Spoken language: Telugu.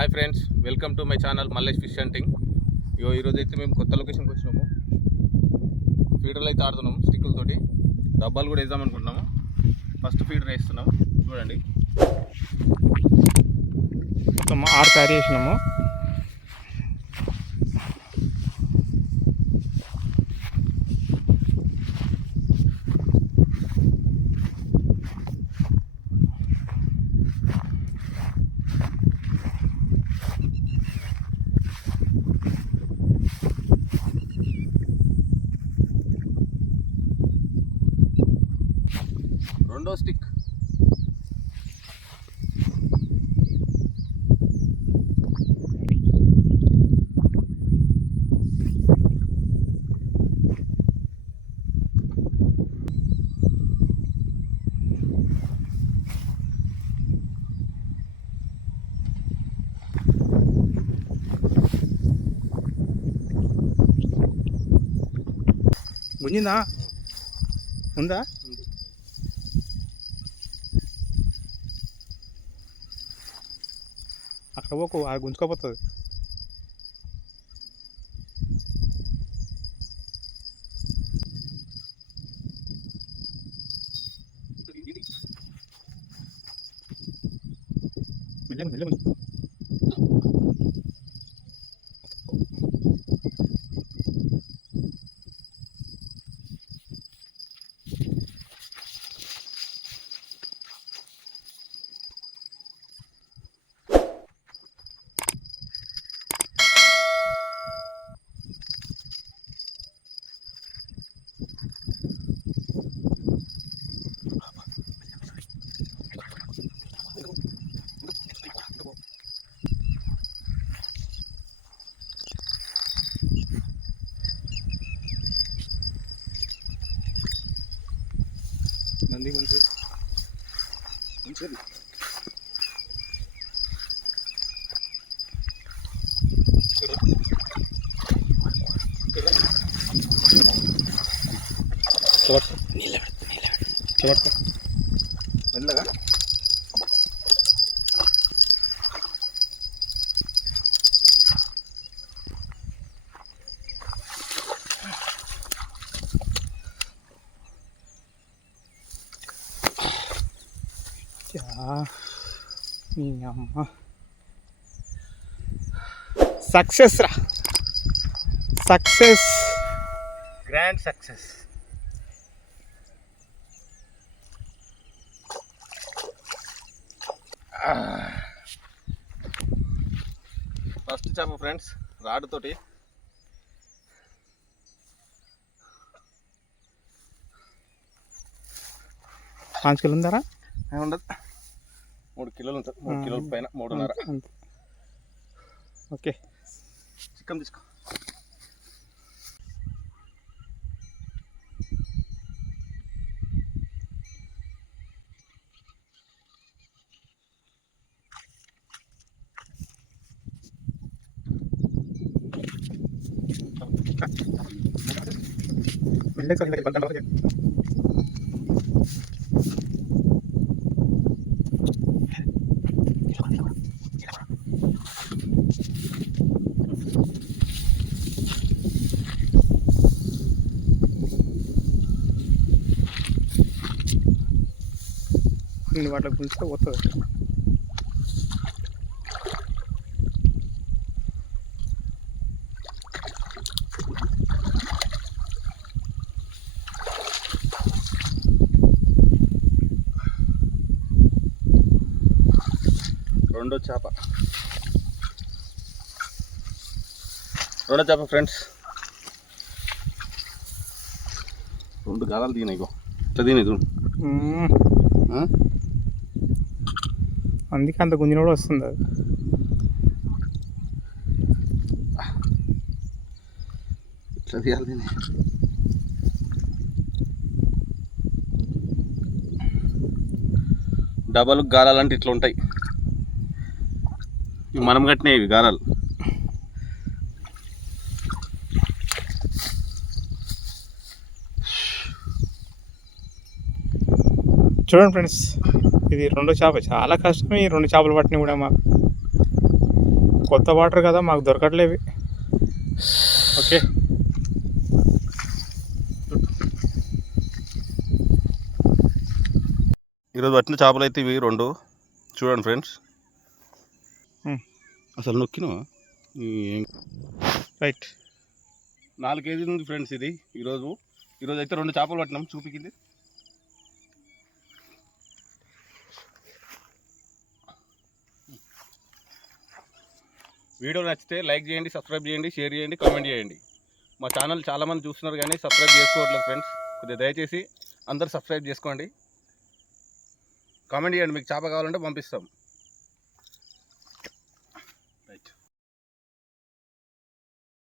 Hi friends, welcome to my channel Mallesh fish hunting. ఈరోజు అయితే మేము కొత్త లొకేషన్కి వచ్చినాము. ఫీడర్లు అయితే ఆడుతున్నాము స్టిక్కులతోటి. డబ్బాలు కూడా వేద్దాం అనుకుంటున్నాము. ఫస్ట్ ఫీడర్ వేస్తున్నాము, చూడండి. మొత్తం 6 తయారు చేసినాము. రెండో స్టిక్ గుంజిందా? ఉందా? అక్కడ పోకు, అది గుంజుకోపోతుంది. నంది మంచి మెల్లగా మీ అమ్మ సక్సెస్ రా, సక్సెస్, గ్రాండ్ సక్సెస్. ఫస్ట్ చేప ఫ్రెండ్స్, రాడ్ తోటి. పాంచ్ కిలో ఉందారా? ఉండదు, 3 కిలోలు ఉంటుంది. 3 కిలోల పైన, 3.5. ఓకే, చికెన్ తీసుకో. వాటికి గుంజితే పోతుంది. రెండో చేప ఫ్రెండ్స్. 2 గాలాలు తీయనాయి. ఇగో ఇట్లా తీయనాయి చూడు. అందుకే అంత గుంజిన కూడా వస్తుంది. అది ఇట్లా తీయాలి. డబల్ గాలాలంటే ఇట్లా ఉంటాయి. మనం కట్టినాయి ఇవి గాలాలు. చూడండి ఫ్రెండ్స్, ఇది రెండో చేప. చాలా కష్టం ఈ 2 చేపలు పట్టినా కూడా మాకు. కొత్త వాటర్ కదా మాకు దొరకట్లేవి. ఓకే, ఈరోజు పట్టిన చేపలు అయితే ఇవి 2 చూడండి ఫ్రెండ్స్. అసలు నొక్కినా రైట్. 4 కేజీలు ఉంది ఫ్రెండ్స్ ఇది. ఈరోజు అయితే 2 చేపలు పట్టినాం. చూపికింది. వీడియో నచ్చితే లైక్ చేయండి, సబ్స్క్రైబ్ చేయండి, షేర్ చేయండి, కామెంట్ చేయండి. మా ఛానల్ చాలామంది చూస్తున్నారు కానీ సబ్స్క్రైబ్ చేసుకోవట్లేదు ఫ్రెండ్స్. కొద్దిగా దయచేసి అందరూ సబ్స్క్రైబ్ చేసుకోండి. కామెంట్ చేయండి, మీకు చేప కావాలంటే పంపిస్తాం.